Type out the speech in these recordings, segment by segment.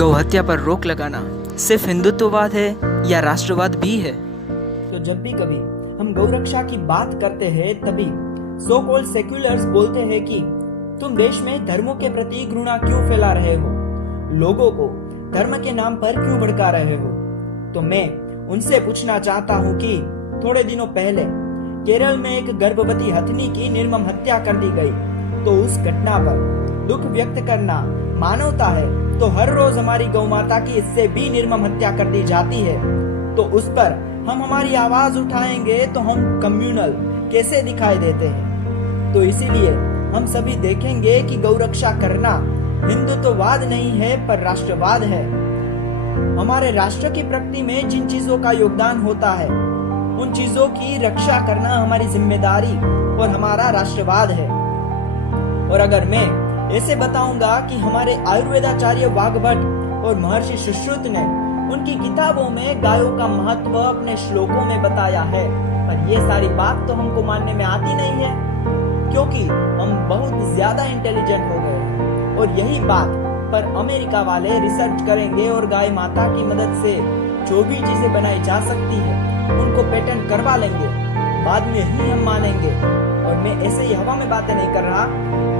गौ हत्या पर रोक लगाना सिर्फ हिंदुत्ववाद है या राष्ट्रवाद भी है? तो जब भी कभी हम गौरक्षा की बात करते हैं तभी सो कॉल्ड सेक्युलर्स बोलते हैं कि तुम देश में धर्मों के प्रति घृणा क्यों फैला रहे हो, लोगों को धर्म के नाम पर क्यों भड़का रहे हो। तो मैं उनसे पूछना चाहता हूँ कि थोड़े दिनों पहले केरल में एक गर्भवती हथनी की निर्मम हत्या कर दी गई, तो उस घटना पर दुख व्यक्त करना मानवता है, तो हर रोज हमारी गौ माता की इससे भी निर्मम हत्या कर दी जाती है, तो उस पर हम हमारी आवाज उठाएंगे तो हम कम्युनल कैसे दिखाई देते हैं। तो इसीलिए हम सभी देखेंगे कि गौरक्षा करना हिंदुत्ववाद नहीं है पर राष्ट्रवाद है। हमारे राष्ट्र की प्रगति में जिन चीजों का योगदान होता है उन चीजों की रक्षा करना हमारी जिम्मेदारी और हमारा राष्ट्रवाद है। और अगर मैं ऐसे बताऊंगा कि हमारे आयुर्वेदाचार्य वाघभट्ट और महर्षि सुश्रुत ने उनकी किताबों में गायों का महत्व अपने श्लोकों में बताया है, पर ये सारी बात तो हमको मानने में आती नहीं है, क्योंकि हम बहुत ज्यादा इंटेलिजेंट हो गए हैं। और यही बात पर अमेरिका वाले रिसर्च करेंगे और गाय माता की मदद से जो भी चीजें बनाई जा सकती है उनको पेटेंट करवा लेंगे, बाद में ही हम मानेंगे। और मैं ऐसे ही हवा में बातें नहीं कर रहा,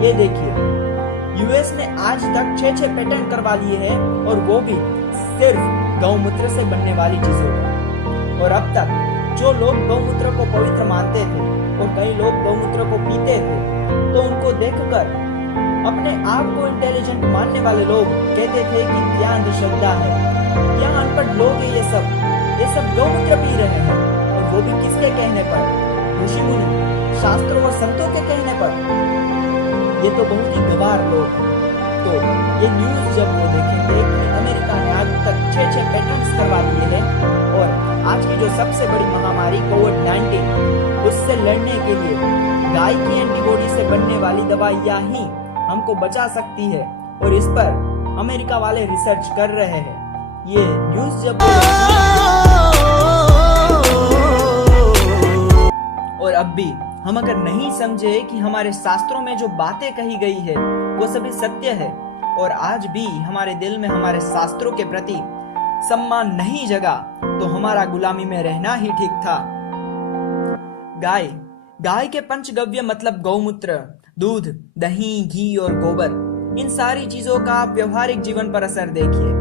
ये देखिए यूएस ने आज तक 6 पेटेंट करवा लिए हैं, और वो भी सिर्फ गौमूत्र से बनने वाली चीजों का। और अब तक जो लोग गौमूत्र को पवित्र मानते थे और कई लोग गौमूत्र को पीते थे, तो उनको देखकर अपने आप को इंटेलिजेंट मानने वाले लोग कहते थे कि क्या अंधश्रद्धा है, क्या अनपढ़ लोग हैं ये सब गौमूत्र पी रहे हैं, और वो भी किसके कहने पर? ऋषि मुनि, शास्त्रों और संतों के कहने पर। ये तो बहुत ही गवार लोग हैं। तो ये न्यूज जब वो देखेंगे कि अमेरिका ने आज तक 6 पेटेंट्स करवा लिए हैं, और आज की जो सबसे बड़ी महामारी कोविड-19 उससे लड़ने के लिए गाय की एंटीबॉडी से बनने वाली दवाइयां ही हमको बचा सकती है, और इस पर अमेरिका वाले रिसर्च कर रहे हैं। ये न्यूज जब और अब भी हम अगर नहीं समझे कि हमारे शास्त्रों में जो बातें कही गई है वो सभी सत्य है, और आज भी हमारे दिल में हमारे शास्त्रों के प्रति सम्मान नहीं जगा, तो हमारा गुलामी में रहना ही ठीक था। गाय के पंचगव्य मतलब गौमूत्र, दूध, दही, घी और गोबर, इन सारी चीजों का आप व्यवहारिक जीवन पर असर देखिए।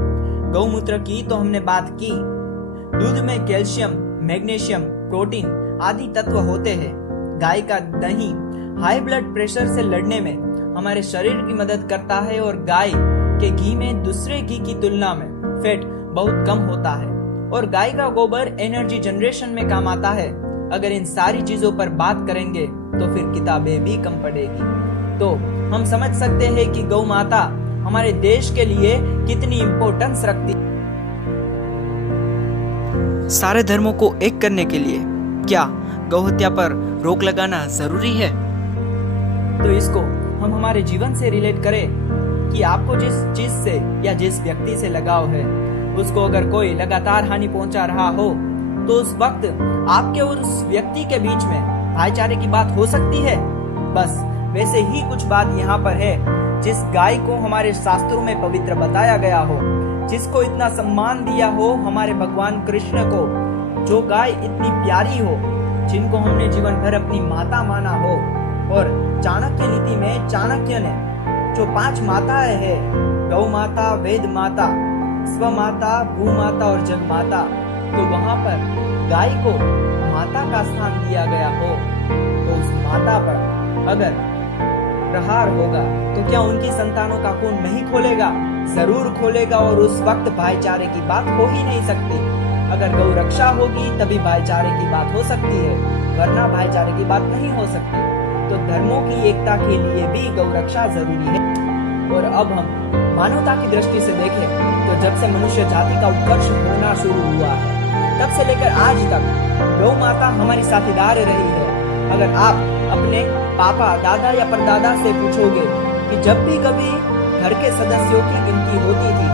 गौमूत्र की तो हमने बात की। दूध में कैल्शियम, मैग्नीशियम, प्रोटीन आदि तत्व होते हैं। गाय का दही हाई ब्लड प्रेशर से लड़ने में हमारे शरीर की मदद करता है, और गाय के घी में दूसरे घी की तुलना में फैट बहुत कम होता है, और गाय का गोबर एनर्जी जनरेशन में काम आता है। अगर इन सारी चीजों पर बात करेंगे तो फिर किताबें भी कम पड़ेगी। तो हम समझ सकते हैं कि गौ माता हमारे देश के लिए कितनी इंपॉर्टेंस रखती। सारे धर्मों को एक करने के लिए क्या गौ हत्या पर रोक लगाना जरूरी है? तो इसको हम हमारे जीवन से रिलेट करें कि आपको जिस चीज से या जिस व्यक्ति से लगाव है, उसको अगर कोई लगातार हानि पहुंचा रहा हो, तो उस वक्त आपके और उस व्यक्ति के बीच में भाईचारे की बात हो सकती है। बस वैसे ही कुछ बात यहाँ पर है। जिस गाय को हमारे शास्त्रों में पवित्र बताया गया हो, जिसको इतना सम्मान दिया हो हमारे भगवान कृष्ण को, जो गाय इतनी प्यारी हो, जिनको हमने जीवन भर अपनी माता माना हो, और चाणक्य नीति में चाणक्य ने जो 5 माताएं हैं, गौ माता, वेद माता, स्वमाता, भूमाता और जग माता, तो वहां पर गाय को माता का स्थान दिया गया हो, तो उस माता पर अगर प्रहार होगा तो क्या उनकी संतानों का खून नहीं खोलेगा? जरूर खोलेगा, और उस वक्त भाईचारे की बात हो ही नहीं सकती। अगर गौ रक्षा होगी तभी भाईचारे की बात हो सकती है, वरना भाईचारे की बात नहीं हो सकती। तो धर्मों की एकता के लिए भी गौ रक्षा जरूरी है। और अब हम मानवता की दृष्टि से देखें तो जब से मनुष्य जाति का उत्कर्ष होना शुरू हुआ है, तब से लेकर आज तक गौ माता हमारी साथीदार रही है। अगर आप अपने पापा, दादा या परदादा से पूछोगे कि जब भी कभी घर के सदस्यों की गिनती होती थी,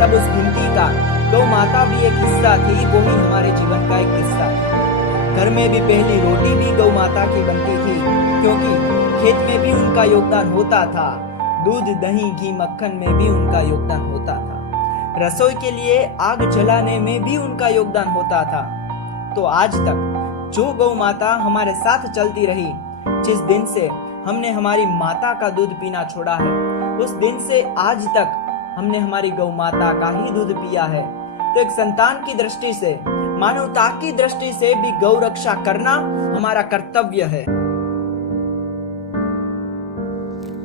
तब उस गिनती का गौ माता भी एक हिस्सा थी, वो ही हमारे जीवन का एक हिस्सा था। घर में भी पहली रोटी भी गौ माता की बनती थी, क्योंकि खेत में भी उनका योगदान होता था। दूध, दही, घी, मक्खन में भी उनका योगदान होता था। रसोई के लिए आग जलाने में भी उनका योगदान होता था। तो आज तक जो गौ माता हमारे साथ चलती रही, जिस दिन से हमने हमारी माता का दूध पीना छोड़ा है, उस दिन से आज तक हमने हमारी गौ माता का ही दूध पिया है। तो एक संतान की दृष्टि से, मानवता की दृष्टि से भी गौ रक्षा करना हमारा कर्तव्य है।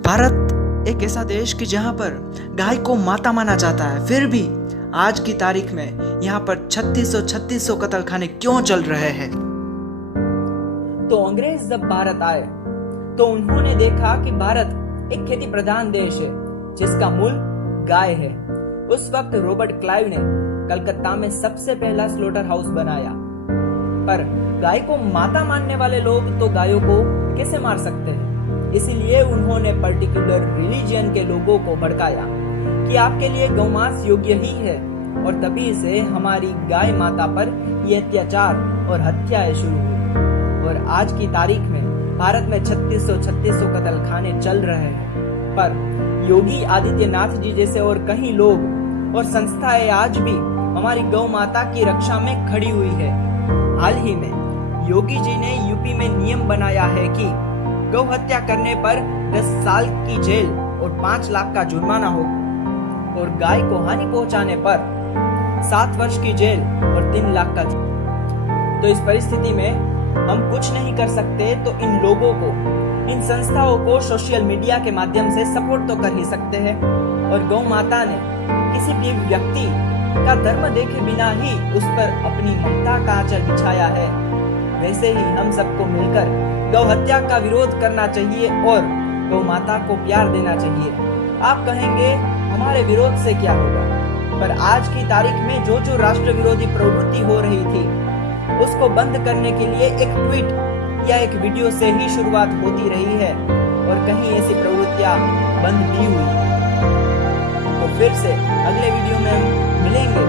भारत एक ऐसा देश कि जहां पर गाय को माता माना जाता है, फिर भी आज की तारीख में यहाँ पर 3600 कत्लखाने क्यों चल रहे हैं? तो अंग्रेज जब भारत आए तो उन्होंने देखा कि भारत एक खेती प्रधान देश है जिसका मूल गाय है। उस वक्त रॉबर्ट क्लाइव ने कलकत्ता में सबसे पहला स्लॉटर हाउस बनाया। पर गाय को माता मानने वाले लोग तो गायों को कैसे मार सकते हैं? इसीलिए उन्होंने पर्टिकुलर रिलीजियन के लोगों को भड़काया कि आपके लिए गौमांस योग्य ही है, और तभी से हमारी गाय माता पर ये अत्याचार और हत्याएं शुरू हुई। और आज की तारीख में भारत में 3600 कत्लखाने चल रहे हैं। पर योगी आदित्यनाथ जी जैसे और कई लोग और संस्थाएं आज भी हमारी गौ माता की रक्षा में खड़ी हुई है। हाल ही में योगी जी ने यूपी में नियम बनाया है कि गौ हत्या करने पर 10 साल की जेल और 5 लाख का जुर्माना हो, और गाय को हानि पहुंचाने पर 7 वर्ष की जेल और 3 लाख का। तो इस परिस्थिति में हम कुछ नहीं कर सकते, तो इन लोगों को, इन संस्थाओं को सोशल मीडिया के माध्यम से सपोर्ट तो कर ही सकते हैं। और गौ माता ने किसी भी व्यक्ति का धर्म देखे बिना ही उस पर अपनी ममता का आंचल बिछाया है। वैसे ही हम सबको मिलकर गौ हत्या का विरोध करना चाहिए और गौ माता को प्यार देना चाहिए। आप कहेंगे हमारे विरोध से क्या होगा, पर आज की तारीख में जो जो राष्ट्र विरोधी प्रवृत्ति हो रही थी उसको बंद करने के लिए एक ट्वीट या एक वीडियो से ही शुरुआत होती रही है, और कहीं ऐसी प्रवृत्तियां बंद भी हुई। तो फिर से अगले वीडियो में हम मिलेंगे,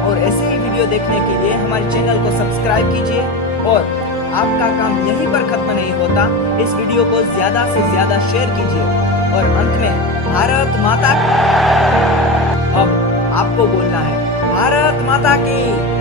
और ऐसे ही वीडियो देखने के लिए हमारे चैनल को सब्सक्राइब कीजिए। और आपका काम यहीं पर खत्म नहीं होता, इस वीडियो को ज्यादा से ज्यादा शेयर कीजिए। और अंत में भारत माता, अब आपको बोलना है भारत माता की।